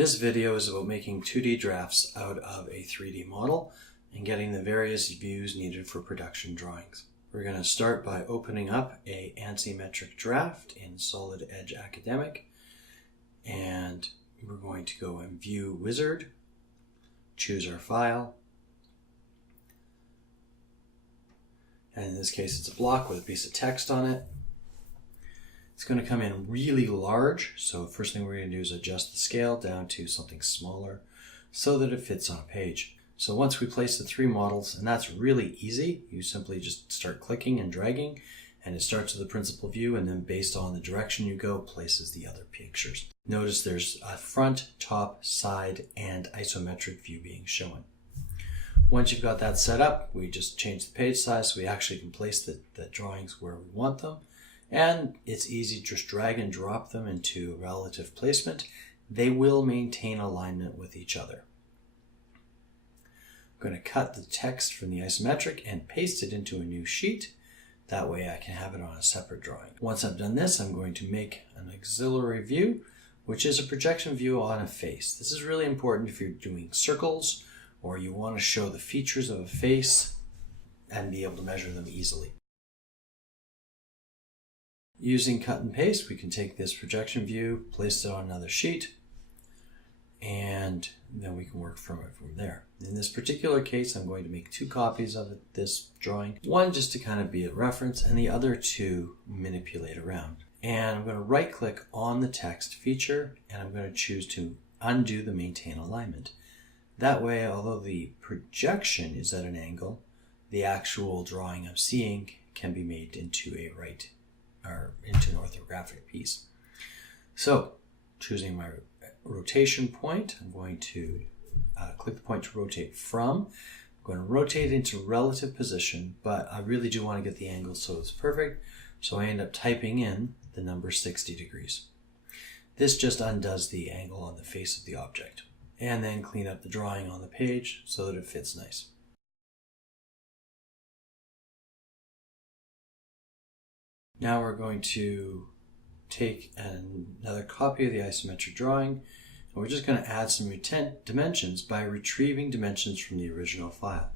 This video is about making 2D drafts out of a 3D model and getting the various views needed for production drawings. We're going to start by opening up a ansi draft in Solid Edge Academic, and we're going to go in View Wizard, choose our file, and in this case it's a block with a piece of text on it. It's going to come in really large, so first thing we're going to do is adjust the scale down to something smaller so that it fits on a page. So once we place the three models, and that's really easy, you simply just start clicking and dragging, and it starts with the principal view, and then based on the direction you go, places the other pictures. Notice there's a front, top, side, and isometric view being shown. Once you've got that set up, we just change the page size so we actually can place the drawings where we want them. And it's easy, just drag and drop them into relative placement. They will maintain alignment with each other. I'm going to cut the text from the isometric and paste it into a new sheet. That way I can have it on a separate drawing. Once I've done this, I'm going to make an auxiliary view, which is a projection view on a face. This is really important if you're doing circles or you want to show the features of a face and be able to measure them easily. Using cut and paste, we can take this projection view, place it on another sheet, and then we can work from it from there. In this particular case, I'm going to make two copies of this drawing. One just to kind of be a reference, and the other to manipulate around. And I'm going to right click on the text feature, and I'm going to choose to undo the maintain alignment. That way, although the projection is at an angle, the actual drawing I'm seeing can be made into a right or into an orthographic piece. So, choosing my rotation point, I'm going to click the point to rotate from. I'm going to rotate into relative position, but I really do want to get the angle so it's perfect. So I end up typing in the number 60 degrees. This just undoes the angle on the face of the object. And then clean up the drawing on the page so that it fits nice. Now we're going to take another copy of the isometric drawing, and we're just going to add some dimensions by retrieving dimensions from the original file.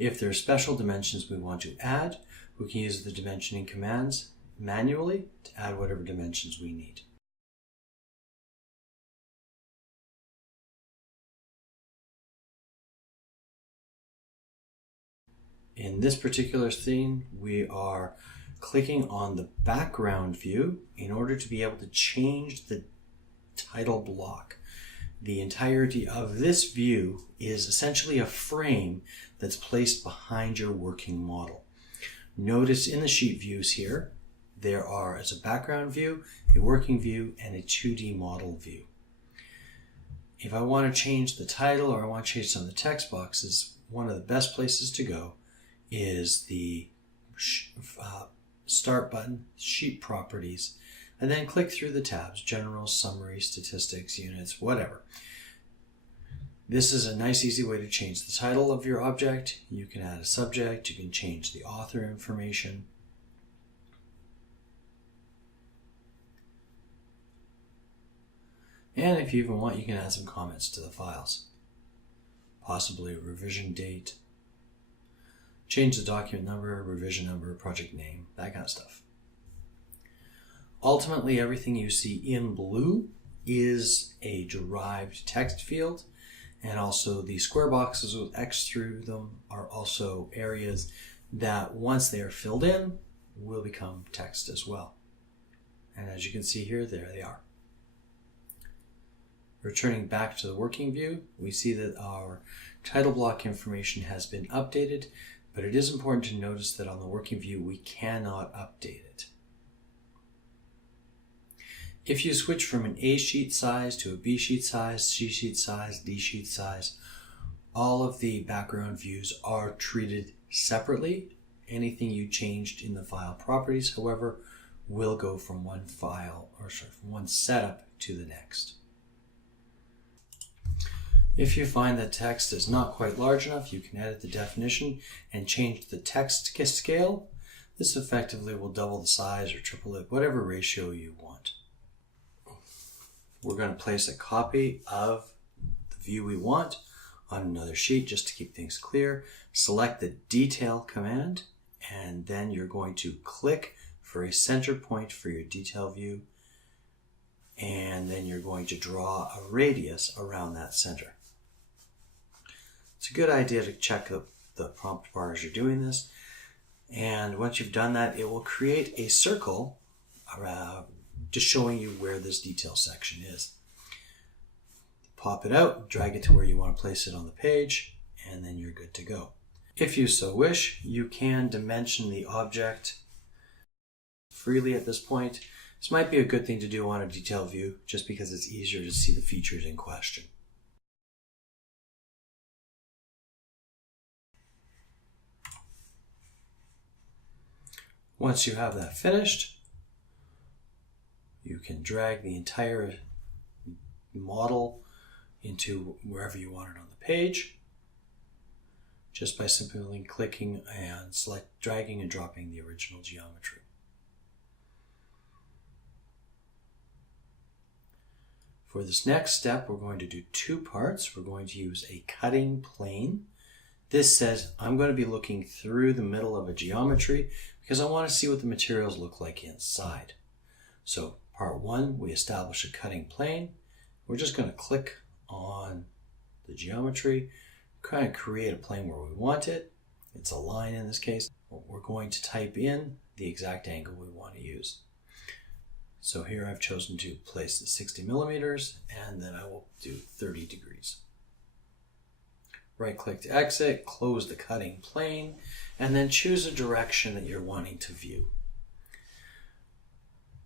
If there are special dimensions we want to add, we can use the dimensioning commands manually to add whatever dimensions we need. In this particular scene, we are clicking on the background view in order to be able to change the title block. The entirety of this view is essentially a frame that's placed behind your working model. Notice in the sheet views here, there are as a background view, a working view, and a 2D model view. If I want to change the title or I want to change some of the text boxes, one of the best places to go is the Start button, Sheet Properties, and then click through the tabs, General, Summary, Statistics, Units, whatever. This is a nice easy way to change the title of your object. You can add a subject, you can change the author information. And if you even want, you can add some comments to the files. Possibly a revision date. Change the document number, revision number, project name, that kind of stuff. Ultimately, everything you see in blue is a derived text field, and also the square boxes with X through them are also areas that once they are filled in will become text as well. And as you can see here, there they are. Returning back to the working view, we see that our title block information has been updated. But it is important to notice that on the working view, we cannot update it. If you switch from an A sheet size to a B sheet size, C sheet size, D sheet size, all of the background views are treated separately. Anything you changed in the file properties, however, will go from one file, or sorry, from one setup to the next. If you find that text is not quite large enough, you can edit the definition and change the text scale. This effectively will double the size or triple it, whatever ratio you want. we're going to place a copy of the view we want on another sheet just to keep things clear. Select the detail command, and then you're going to click for a center point for your detail view, and then you're going to draw a radius around that center. It's a good idea to check the prompt bar as you're doing this, and once you've done that, it will create a circle around, just showing you where this detail section is. Pop it out, drag it to where you want to place it on the page, and then you're good to go. If you so wish, you can dimension the object freely at this point. This might be a good thing to do on a detail view, just because it's easier to see the features in question. Once you have that finished, you can drag the entire model into wherever you want it on the page, just by simply clicking and dragging and dropping the original geometry. For this next step, we're going to do two parts. We're going to use a cutting plane. This says I'm going to be looking through the middle of a geometry because I want to see what the materials look like inside. So part one, we establish a cutting plane. We're just going to click on the geometry, kind of create a plane where we want it. It's a line in this case. We're going to type in the exact angle we want to use. So here I've chosen to place the 60 millimeters, and then I will do 30 degrees. Right click to exit, close the cutting plane, and then choose a direction that you're wanting to view.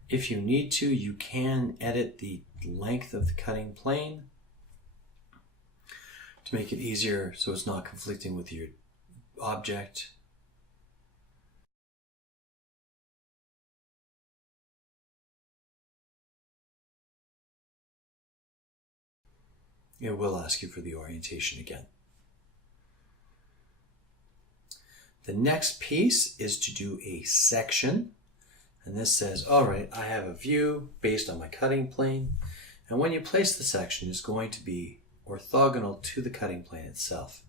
If you need to, you can edit the length of the cutting plane to make it easier so it's not conflicting with your object. It will ask you for the orientation again. The next piece is to do a section. And this says, all right, I have a view based on my cutting plane. And when you place the section, it's going to be orthogonal to the cutting plane itself.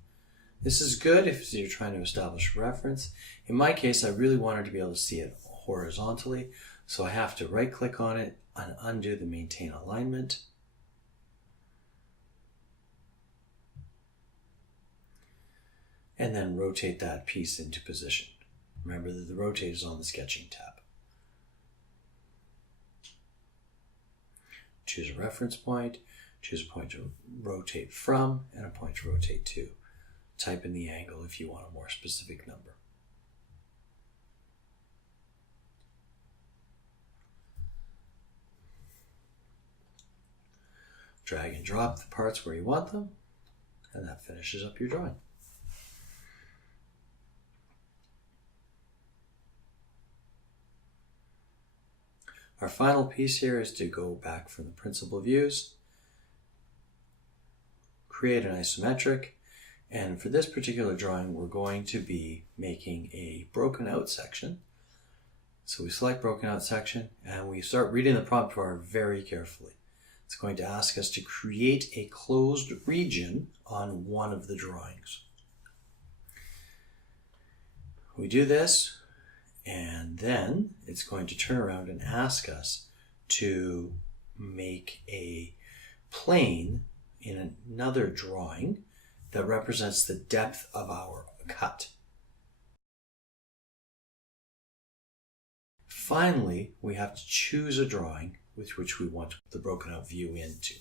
This is good if you're trying to establish reference. In my case, I really wanted to be able to see it horizontally. So I have to right click on it and undo the maintain alignment. And then rotate that piece into position. Remember that the rotate is on the sketching tab. Choose a reference point, choose a point to rotate from, and a point to rotate to. Type in the angle if you want a more specific number. Drag and drop the parts where you want them, and that finishes up your drawing. Our final piece here is to go back from the principal views, create an isometric, and for this particular drawing we're going to be making a broken out section. So we select broken out section and we start reading the prompt bar very carefully. It's going to ask us to create a closed region on one of the drawings. We do this, and then it's going to turn around and ask us to make a plane in another drawing that represents the depth of our cut. Finally, we have to choose a drawing with which we want the broken out view into.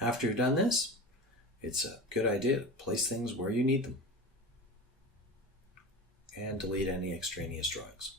After you've done this, it's a good idea to place things where you need them and delete any extraneous drawings.